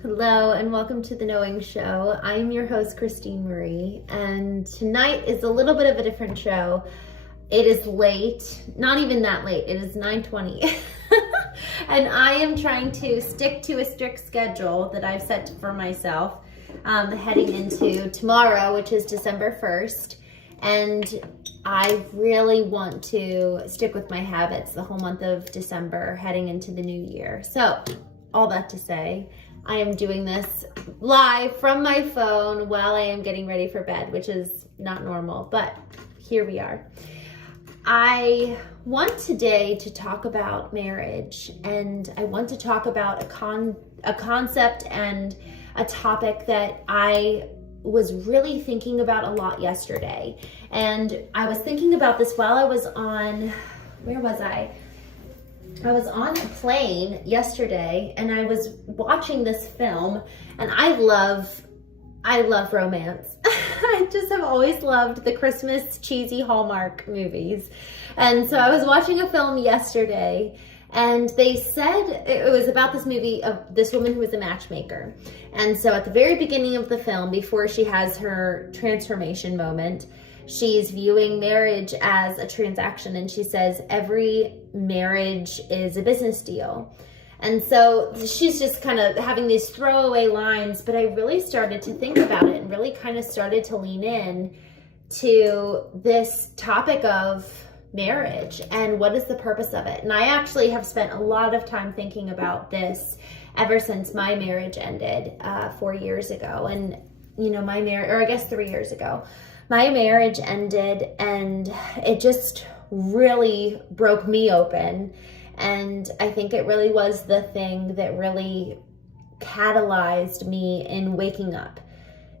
Hello and welcome to the Knowing Show. I'm your host, Christene Marie, and tonight is a little bit of a different show. It is late, not even that late, it is 9:20. And I am trying to stick to a strict schedule that I've set for myself heading into tomorrow, which is December 1st. And I really want to stick with my habits the whole month of December heading into the new year. So all that to say, I am doing this live from my phone while I am getting ready for bed, which is not normal, but here we are. I want today to talk about marriage, and I want to talk about a concept and a topic that I was really thinking about a lot yesterday. And I was thinking about this while I was on, where was I? I was on a plane yesterday and I was watching this film, and I love romance. I just have always loved the Christmas cheesy Hallmark movies. And so I was watching a film yesterday, and they said it was about this movie of this woman who was a matchmaker. And so at the very beginning of the film, before she has her transformation moment, she's viewing marriage as a transaction, and she says every marriage is a business deal. And so she's just kind of having these throwaway lines, but I really started to think about it and really kind of started to lean in to this topic of marriage and what is the purpose of it. And I actually have spent a lot of time thinking about this ever since my marriage ended 4 years ago. And, you know, my marriage, or I guess 3 years ago, my marriage ended, and it just really broke me open. And I think it really was the thing that really catalyzed me in waking up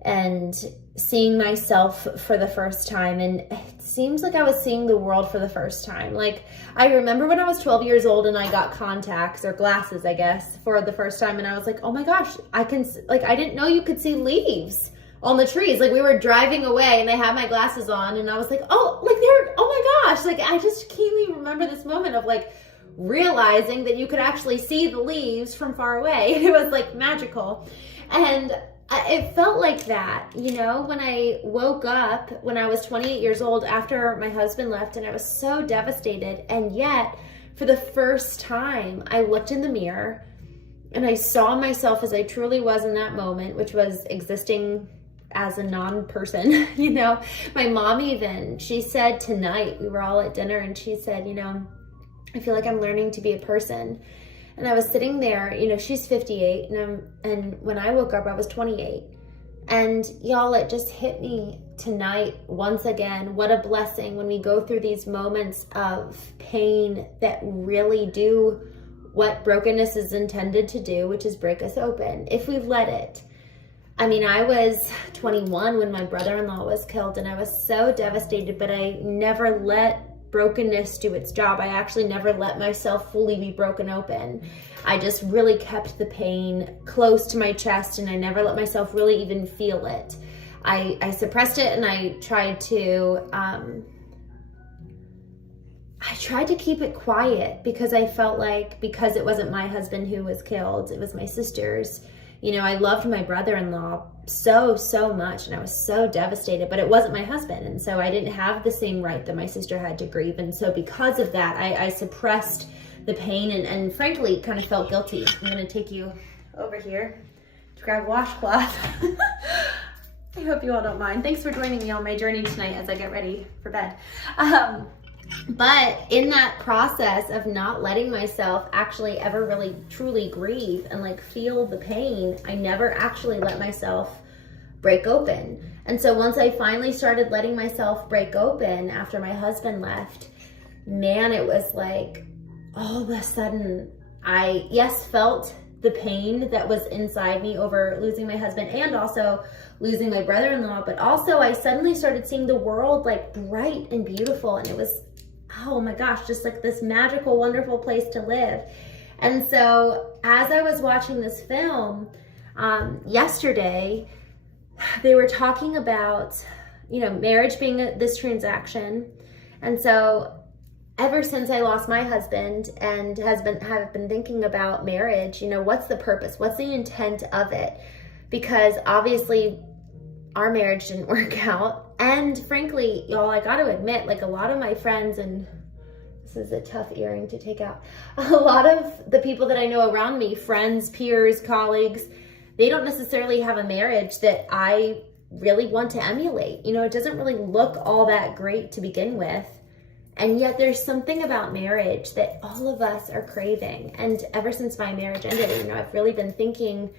and seeing myself for the first time. And it seems like I was seeing the world for the first time. Like, I remember when I was 12 years old and I got contacts, or glasses, I guess, for the first time. And I was like, oh my gosh, I didn't know you could see leaves on the trees. Like, we were driving away and I had my glasses on and I was like, oh my gosh. Like, I just keenly remember this moment of like realizing that you could actually see the leaves from far away. It was like magical. And it felt like that, you know, when I woke up when I was 28 years old after my husband left, and I was so devastated. And yet for the first time I looked in the mirror and I saw myself as I truly was in that moment, which was existing as a non-person. You know, my mom even, she said tonight, we were all at dinner, and she said, you know, I feel like I'm learning to be a person. And I was sitting there, you know, she's 58, and when I woke up, I was 28. And y'all, it just hit me tonight once again, what a blessing when we go through these moments of pain that really do what brokenness is intended to do, which is break us open, if we let it. I mean, I was 21 when my brother-in-law was killed, and I was so devastated, but I never let brokenness do its job. I actually never let myself fully be broken open. I just really kept the pain close to my chest, and I never let myself really even feel it. I suppressed it, and I tried to keep it quiet, because I felt like, because it wasn't my husband who was killed, it was my sister's. You know, I loved my brother-in-law so much, and I was so devastated, but it wasn't my husband. And so I didn't have the same right that my sister had to grieve. And so because of that, I suppressed the pain and frankly kind of felt guilty. I'm going to take you over here to grab a washcloth. I hope you all don't mind. Thanks for joining me on my journey tonight as I get ready for bed. But in that process of not letting myself actually ever really truly grieve and like feel the pain, I never actually let myself break open. And so once I finally started letting myself break open after my husband left, man, it was like all of a sudden I, yes, felt the pain that was inside me over losing my husband and also losing my brother-in-law, but also I suddenly started seeing the world like bright and beautiful, and it was, oh my gosh, just like this magical, wonderful place to live. And so as I was watching this film yesterday, they were talking about, you know, marriage being this transaction. And so ever since I lost my husband and have been thinking about marriage, you know, what's the purpose? What's the intent of it? Because obviously our marriage didn't work out. And frankly, y'all, I got to admit, like a lot of my friends, and this is a tough earring to take out, a lot of the people that I know around me, friends, peers, colleagues, they don't necessarily have a marriage that I really want to emulate. You know, it doesn't really look all that great to begin with. And yet there's something about marriage that all of us are craving. And ever since my marriage ended, you know, I've really been thinking,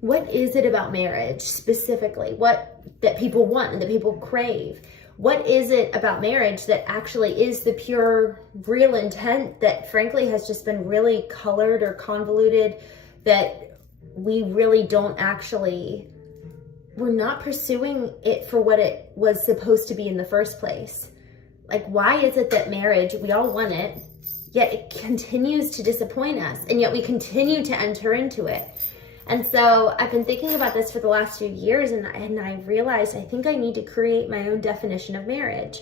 what is it about marriage specifically? What that people want and that people crave? What is it about marriage that actually is the pure, real intent that frankly has just been really colored or convoluted, that we really don't actually, we're not pursuing it for what it was supposed to be in the first place. Like, why is it that marriage, we all want it, yet it continues to disappoint us, and yet we continue to enter into it? And so I've been thinking about this for the last few years, and I realized I think I need to create my own definition of marriage.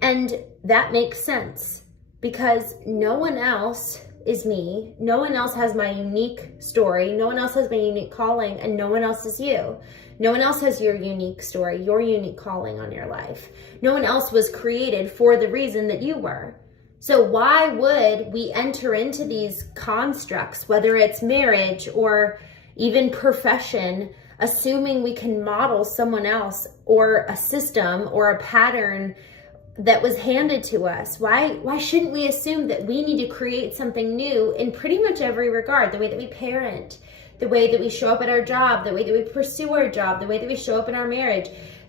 And that makes sense because no one else is me. No one else has my unique story. No one else has my unique calling, and no one else is you. No one else has your unique story, your unique calling on your life. No one else was created for the reason that you were. So why would we enter into these constructs, whether it's marriage or even profession, assuming we can model someone else or a system or a pattern that was handed to us? Why shouldn't we assume that we need to create something new in pretty much every regard? The way that we parent, the way that we show up at our job, the way that we pursue our job, the way that we show up in our marriage.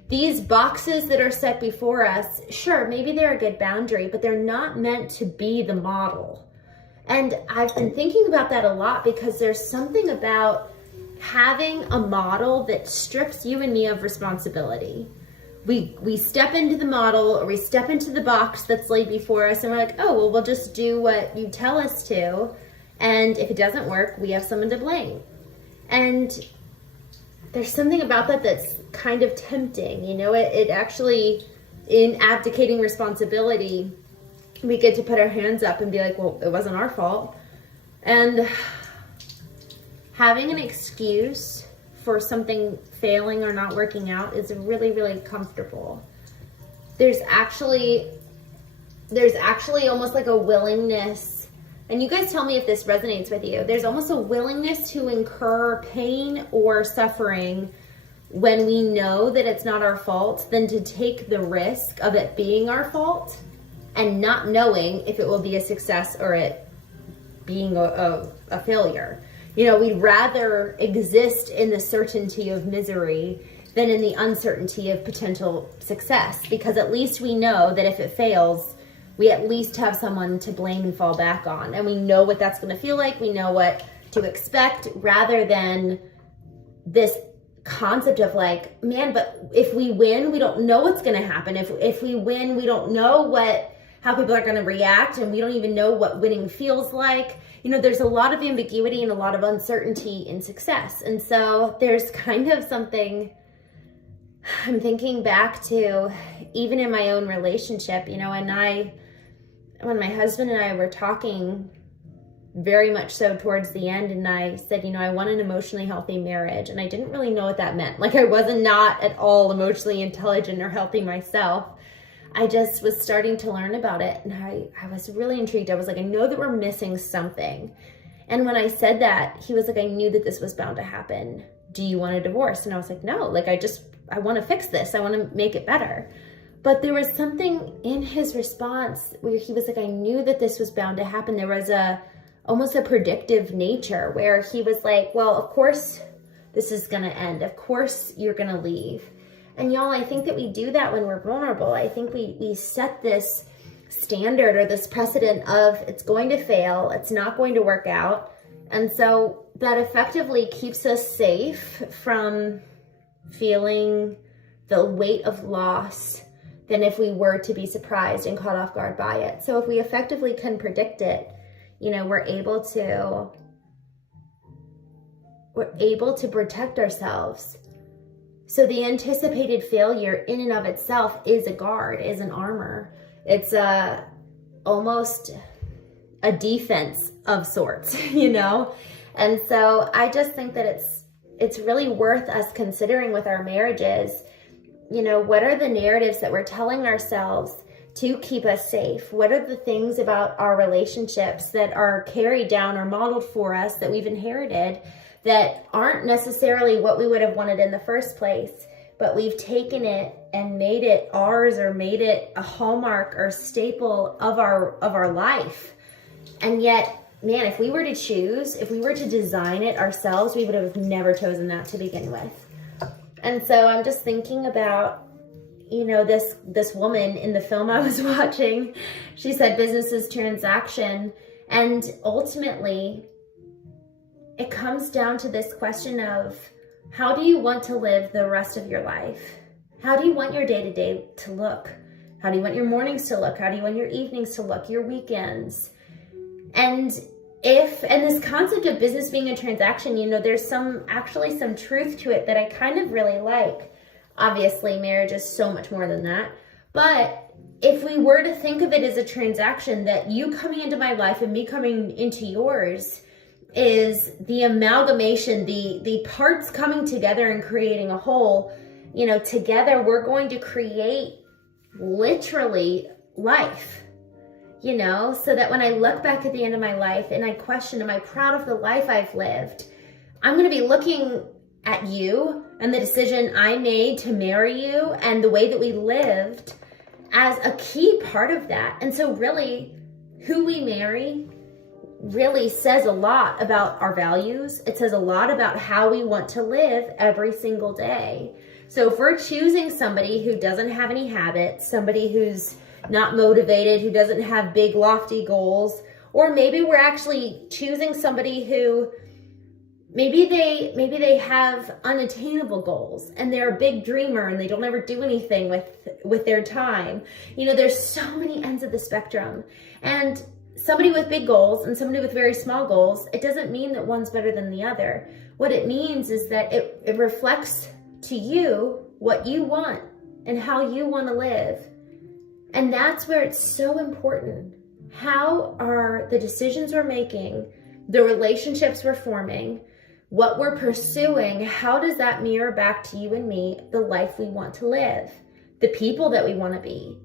These boxes that are set before us, sure, maybe they're a good boundary, but they're not meant to be the model. And I've been thinking about that a lot because there's something about having a model that strips you and me of responsibility. We step into the model, or we step into the box that's laid before us, and we're like, oh, well, we'll just do what you tell us to. And if it doesn't work, we have someone to blame. And there's something about that that's kind of tempting. You know, it actually, in abdicating responsibility, we get to put our hands up and be like, well, it wasn't our fault. And having an excuse for something failing or not working out is really, really comfortable. There's actually almost like a willingness, and you guys tell me if this resonates with you, there's almost a willingness to incur pain or suffering when we know that it's not our fault than to take the risk of it being our fault and not knowing if it will be a success or it being a failure. You know, we'd rather exist in the certainty of misery than in the uncertainty of potential success, because at least we know that if it fails, we at least have someone to blame and fall back on. And we know what that's going to feel like. We know what to expect, rather than this concept of like, man, but if we win, we don't know what's going to happen. If we win, we don't know how people are going to react, and we don't even know what winning feels like. You know, there's a lot of ambiguity and a lot of uncertainty in success. And so there's kind of something I'm thinking back to, even in my own relationship, you know, when my husband and I were talking very much so towards the end, and I said, you know, I want an emotionally healthy marriage. And I didn't really know what that meant. Like, I wasn't not at all emotionally intelligent or healthy myself. I just was starting to learn about it, and I was really intrigued. I was like, I know that we're missing something. And when I said that, he was like, I knew that this was bound to happen. Do you want a divorce? And I was like, no, like, I want to fix this. I want to make it better. But there was something in his response where he was like, I knew that this was bound to happen. There was almost a predictive nature where he was like, well, of course this is going to end. Of course you're going to leave. And y'all, I think that we do that when we're vulnerable. I think we set this standard or this precedent of it's going to fail, it's not going to work out. And so that effectively keeps us safe from feeling the weight of loss than if we were to be surprised and caught off guard by it. So if we effectively can predict it, you know, we're able to protect ourselves. So the anticipated failure in and of itself is a guard, is an armor. It's almost a defense of sorts, you know? And so I just think that it's really worth us considering with our marriages, you know, what are the narratives that we're telling ourselves to keep us safe? What are the things about our relationships that are carried down or modeled for us that we've inherited that aren't necessarily what we would have wanted in the first place, but we've taken it and made it ours or made it a hallmark or staple of our life. And yet, man, if we were to choose, if we were to design it ourselves, we would have never chosen that to begin with. And so I'm just thinking about, you know, this woman in the film I was watching. She said business is transaction. And ultimately, it comes down to this question of, how do you want to live the rest of your life? How do you want your day-to-day to look? How do you want your mornings to look? How do you want your evenings to look, your weekends? And this concept of business being a transaction, you know, there's actually some truth to it that I kind of really like. Obviously, marriage is so much more than that. But if we were to think of it as a transaction, that you coming into my life and me coming into yours is the amalgamation, the parts coming together and creating a whole, you know, together we're going to create literally life. You know, so that when I look back at the end of my life and I question, am I proud of the life I've lived? I'm going to be looking at you and the decision I made to marry you and the way that we lived as a key part of that. And so really, who we marry really says a lot about our values. It says a lot about how we want to live every single day. So if we're choosing somebody who doesn't have any habits, somebody who's not motivated, who doesn't have big lofty goals, or maybe we're actually choosing somebody who maybe they have unattainable goals and they're a big dreamer and they don't ever do anything with their time. You know, there's so many ends of the spectrum. And somebody with big goals and somebody with very small goals, it doesn't mean that one's better than the other. What it means is that it reflects to you what you want and how you want to live. And that's where it's so important. How are the decisions we're making, the relationships we're forming, what we're pursuing, how does that mirror back to you and me, the life we want to live, the people that we want to be?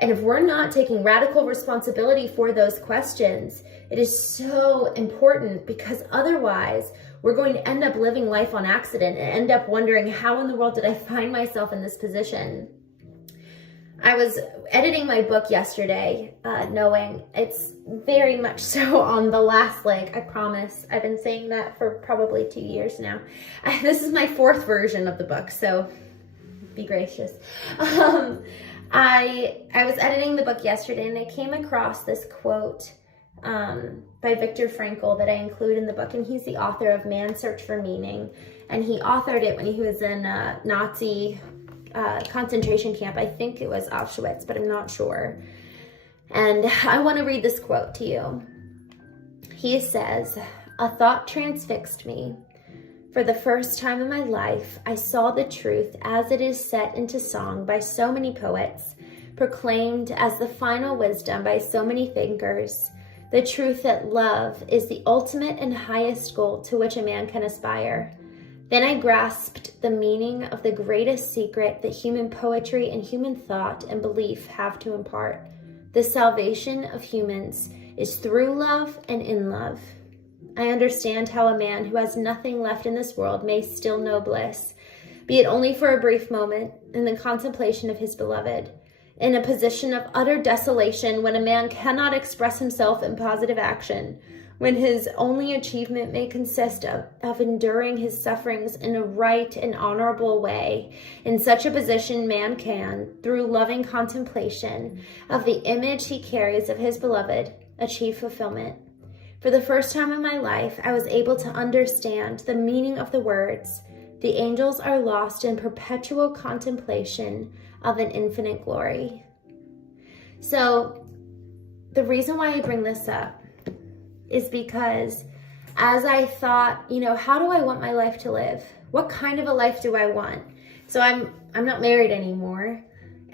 And if we're not taking radical responsibility for those questions, it is so important, because otherwise we're going to end up living life on accident and end up wondering, how in the world did I find myself in this position? I was editing my book yesterday, knowing it's very much so on the last leg. I promise. I've been saying that for probably 2 years now. This is my 4th version of the book, so be gracious. I was editing the book yesterday and I came across this quote by Viktor Frankl that I include in the book, and he's the author of Man's Search for Meaning, and he authored it when he was in Nazi concentration camp. I think it was Auschwitz, but I'm not sure. And I want to read this quote to you. He says, "A thought transfixed me. For the first time in my life, I saw the truth as it is set into song by so many poets, proclaimed as the final wisdom by so many thinkers, the truth that love is the ultimate and highest goal to which a man can aspire. Then I grasped the meaning of the greatest secret that human poetry and human thought and belief have to impart. The salvation of humans is through love and in love. I understand how a man who has nothing left in this world may still know bliss, be it only for a brief moment, in the contemplation of his beloved. In a position of utter desolation, when a man cannot express himself in positive action, when his only achievement may consist of enduring his sufferings in a right and honorable way, in such a position man can, through loving contemplation of the image he carries of his beloved, achieve fulfillment. For the first time in my life, I was able to understand the meaning of the words, 'The angels are lost in perpetual contemplation of an infinite glory.'" So the reason why I bring this up is because as I thought, you know, how do I want my life to live? What kind of a life do I want? So I'm not married anymore.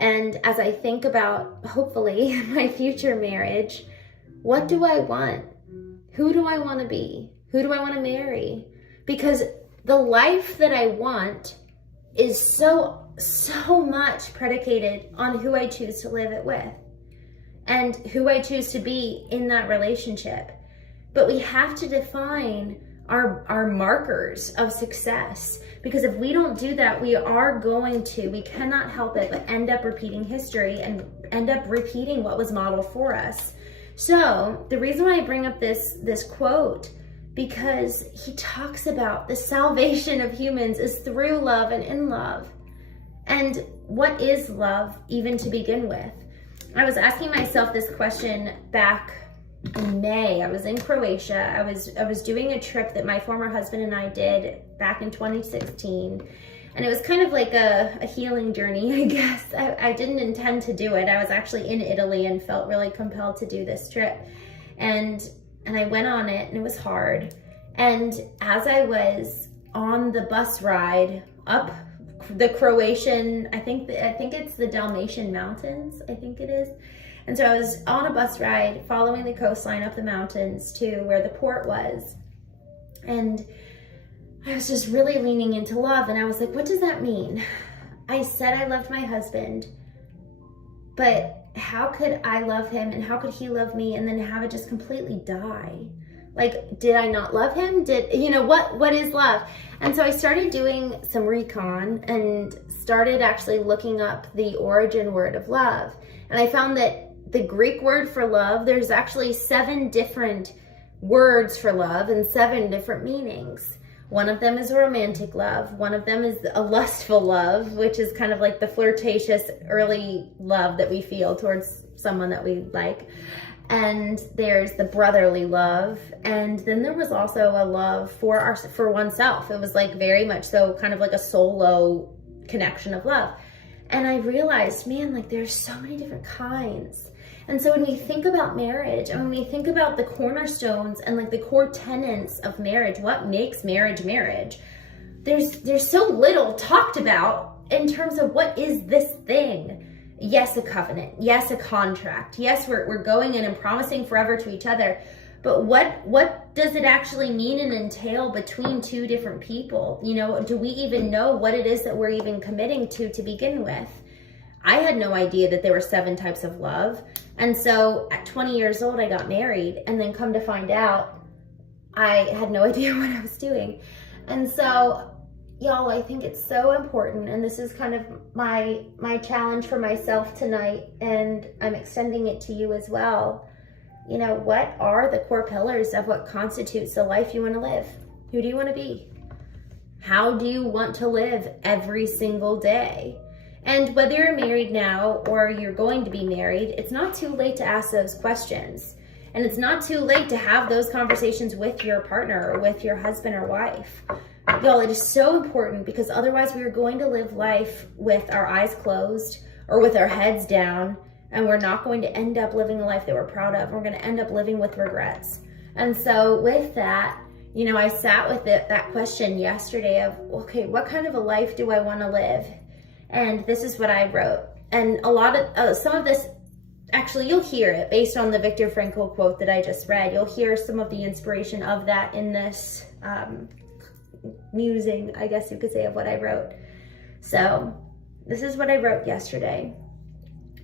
And as I think about, hopefully, my future marriage, what do I want? Who do I want to be? Who do I want to marry? Because the life that I want is so much predicated on who I choose to live it with and who I choose to be in that relationship. But we have to define our markers of success, because if we don't do that, we cannot help it but end up repeating history and end up repeating what was modeled for us. So the reason why I bring up this quote, because he talks about the salvation of humans is through love and in love. And what is love even to begin with? I was asking myself this question back in May. I was in Croatia. I was doing a trip that my former husband and I did back in 2016. And it was kind of like a healing journey, I guess. I didn't intend to do it. I was actually in Italy and felt really compelled to do this trip. And I went on it, and it was hard. And as I was on the bus ride up the Croatian, I think it's the Dalmatian mountains, I think it is. And so I was on a bus ride following the coastline up the mountains to where the port was. And I was just really leaning into love. And I was like, what does that mean? I said I loved my husband, but how could I love him and how could he love me and then have it just completely die? Like, did I not love him? What is love? And so I started doing some recon and started actually looking up the origin word of love. And I found that the Greek word for love, there's actually 7 different words for love and 7 different meanings. One of them is a romantic love. One of them is a lustful love, which is kind of like the flirtatious early love that we feel towards someone that we like. And there's the brotherly love. And then there was also a love for oneself. It was like very much so kind of like a solo connection of love. And I realized, man, like there's so many different kinds. And so when we think about marriage and when we think about the cornerstones and like the core tenets of marriage, what makes marriage marriage, there's so little talked about in terms of what is this thing. Yes, a covenant. Yes, a contract. Yes, we're going in and promising forever to each other. But what does it actually mean and entail between 2 different people? Do we even know what it is that we're even committing to begin with? I had no idea that there were 7 types of love. And so at 20 years old, I got married, and then come to find out, I had no idea what I was doing. And so, y'all, I think it's so important, and this is kind of my challenge for myself tonight, and I'm extending it to you as well. What are the core pillars of what constitutes the life you want to live? Who do you want to be? How do you want to live every single day? And whether you're married now or you're going to be married, it's not too late to ask those questions. And it's not too late to have those conversations with your partner or with your husband or wife. Y'all, it is so important, because otherwise we are going to live life with our eyes closed or with our heads down, and we're not going to end up living a life that we're proud of. We're going to end up living with regrets. And so with that, I sat with that question yesterday of, okay, what kind of a life do I want to live? And this is what I wrote. And a lot of, some of this, actually you'll hear it based on the Viktor Frankl quote that I just read. You'll hear some of the inspiration of that in this musing, I guess you could say, of what I wrote. So this is what I wrote yesterday.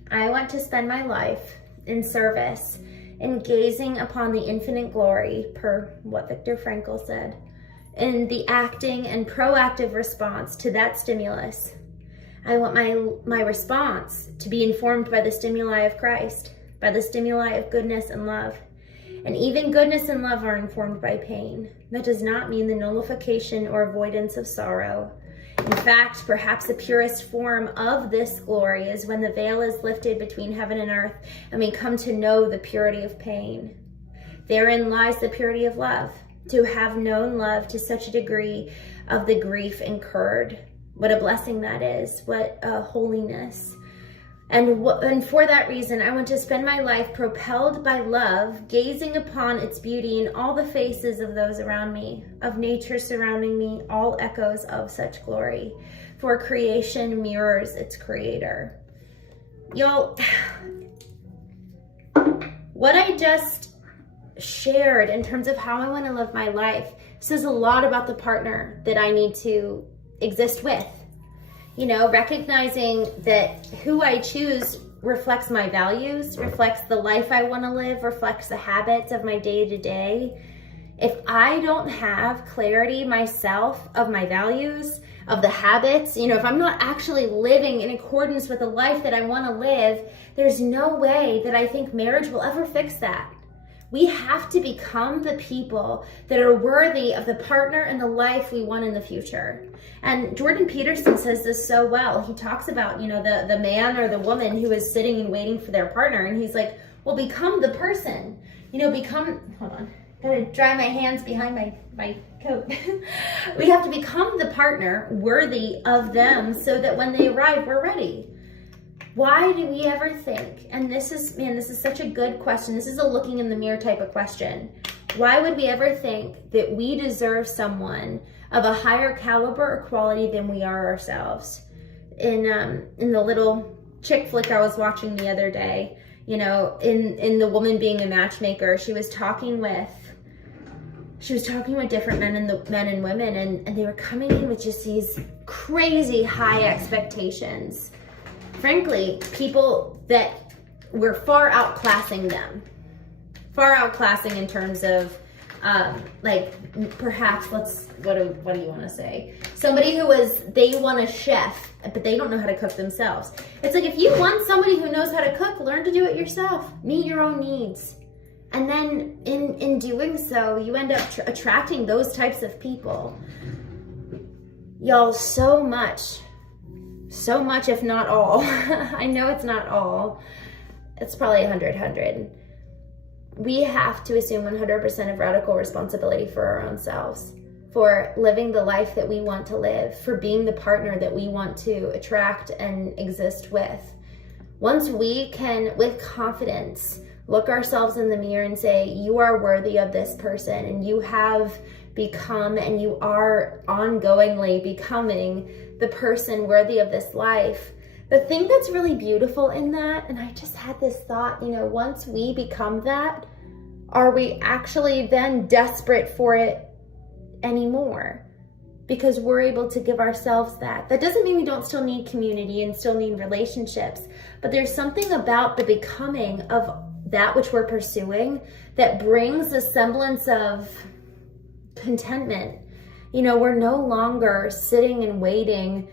I want to spend my life in service, in gazing upon the infinite glory, per what Viktor Frankl said, in the acting and proactive response to that stimulus. I want my response to be informed by the stimuli of Christ, by the stimuli of goodness and love. And even goodness and love are informed by pain. That does not mean the nullification or avoidance of sorrow. In fact, perhaps the purest form of this glory is when the veil is lifted between heaven and earth and we come to know the purity of pain. Therein lies the purity of love, to have known love to such a degree of the grief incurred. What a blessing that is. What a holiness. And for that reason, I want to spend my life propelled by love, gazing upon its beauty in all the faces of those around me, of nature surrounding me, all echoes of such glory. For creation mirrors its creator. Y'all, what I just shared in terms of how I want to live my life says a lot about the partner that I need to exist with. You know, recognizing that who I choose reflects my values, reflects the life I want to live, reflects the habits of my day-to-day. If I don't have clarity myself of my values, of the habits, you know, if I'm not actually living in accordance with the life that I want to live, there's no way that I think marriage will ever fix that. We have to become the people that are worthy of the partner and the life we want in the future. And Jordan Peterson says this so well. He talks about, you know, the man or the woman who is sitting and waiting for their partner. And he's like, well, become the person, you know, hold on, gotta dry my hands behind my coat. We have to become the partner worthy of them so that when they arrive, we're ready. Why do we ever think, and this is such a good question. This is a looking in the mirror type of question. Why would we ever think that we deserve someone of a higher caliber or quality than we are ourselves? In the little chick flick I was watching the other day, you know, in the woman being a matchmaker, she was talking with different men and women, and they were coming in with just these crazy high expectations. Frankly, people that were far outclassing them. Far outclassing in terms of, like, perhaps, what do you want to say? Somebody they want a chef, but they don't know how to cook themselves. It's like, if you want somebody who knows how to cook, learn to do it yourself. Meet your own needs. And then in doing so, you end up attracting those types of people. Y'all, so much, if not all. I know it's not all. It's probably 100. We have to assume 100% of radical responsibility for our own selves, for living the life that we want to live, for being the partner that we want to attract and exist with. Once we can, with confidence, look ourselves in the mirror and say, you are worthy of this person, and you have become and you are ongoingly becoming the person worthy of this life. The thing that's really beautiful in that, and I just had this thought, you know, once we become that, are we actually then desperate for it anymore? Because we're able to give ourselves that. That doesn't mean we don't still need community and still need relationships, but there's something about the becoming of that which we're pursuing that brings a semblance of contentment. You know, we're no longer sitting and waiting,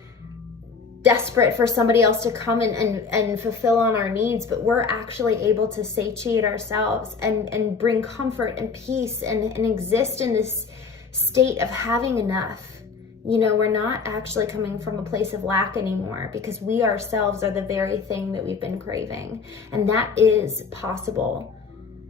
desperate for somebody else to come and fulfill on our needs, but we're actually able to satiate ourselves and bring comfort and peace and exist in this state of having enough. You know, we're not actually coming from a place of lack anymore, because we ourselves are the very thing that we've been craving. And that is possible.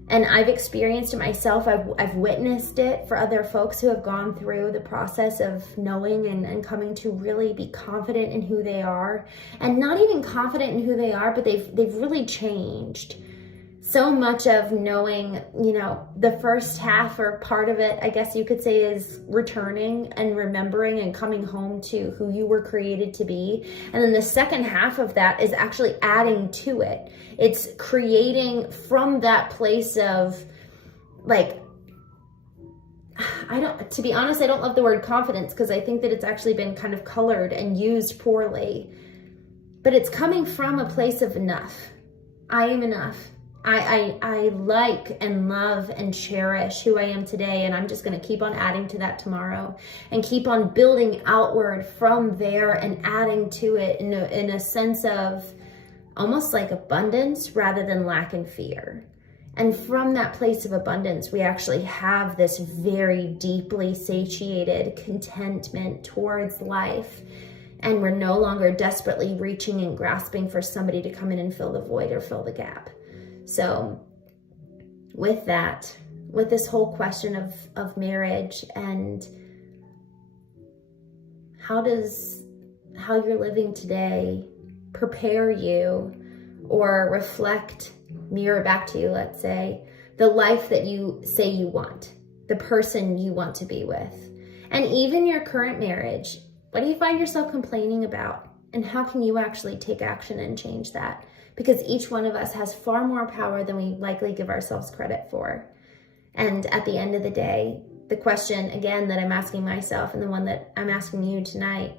And I've experienced it myself. I've witnessed it for other folks who have gone through the process of knowing and coming to really be confident in who they are. And not even confident in who they are, but they've really changed. So much of knowing, you know, the first half or part of it, I guess you could say, is returning and remembering and coming home to who you were created to be. And then the second half of that is actually adding to it. It's creating from that place of, like, to be honest, I don't love the word confidence, because I think that it's actually been kind of colored and used poorly. But it's coming from a place of enough. I am enough. I like and love and cherish who I am today, and I'm just going to keep on adding to that tomorrow and keep on building outward from there and adding to it in a sense of almost like abundance rather than lack and fear. And from that place of abundance, we actually have this very deeply satiated contentment towards life. And we're no longer desperately reaching and grasping for somebody to come in and fill the void or fill the gap. So with that, with this whole question of marriage and how you're living today prepare you or mirror back to you, let's say, the life that you say you want, the person you want to be with. And even your current marriage, what do you find yourself complaining about? And how can you actually take action and change that? because each one of us has far more power than we likely give ourselves credit for. And at the end of the day, the question, again, that I'm asking myself and the one that I'm asking you tonight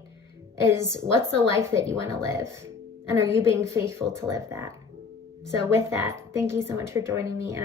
is, what's the life that you want to live? And are you being faithful to live that? So with that, thank you so much for joining me. And